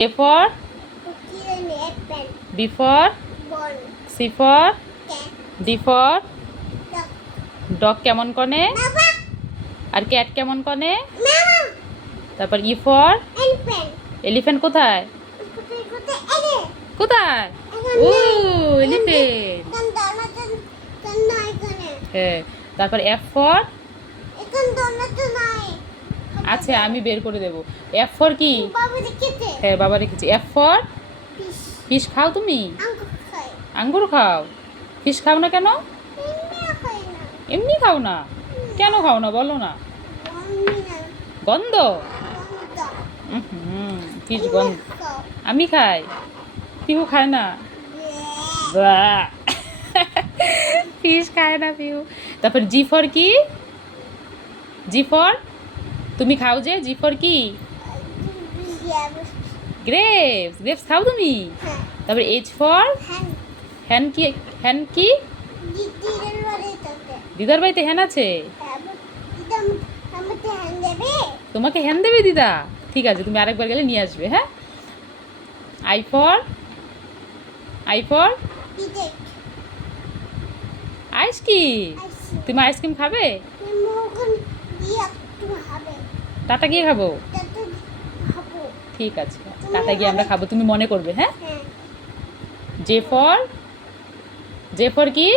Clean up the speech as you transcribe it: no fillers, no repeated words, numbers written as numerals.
A for B for C for D for dog কেমন কনে আর cat কেমন কনে তারপর ই ফর এলিফ্যান্ট কোথায় কোথায় ও এলিফ্যান্ট হ্যাঁ তারপর এফ ফর আচ্ছা আমি বের করে দেব এফ ফর কি হ্যাঁ বাবা রেখেছি এফ ফর ফিশ খাও তুমি আঙ্গুর খাও ফিশ খাও না কেন এমনি খাও না কেন খাও না বলো না গন্ধ ফিশ গন্ধ আমি খাই পিহু খায় না ফিশ খায় না পিহু তারপর জি ফর কি জি ফর তুমি খাও যে জি ফর কি গ্রেপস গ্রেপস খাও তুমি তারপর এইচ ফর হ্যান কি হ্যান কি দিদার বাড়িতে হ্যান আছে তোমাকে হ্যান দেবে দিদা ঠিক আছে তুমি আরেকবার গেলে নিয়ে আসবে হ্যাঁ আই ফর আইসক্রিম তুমি আইসক্রিম খাবে টাটা গিয়ে খাবো ঠিক আছে টাটা গিয়ে আমরা খাবো তুমি মনে করবে হ্যাঁ জে ফর কি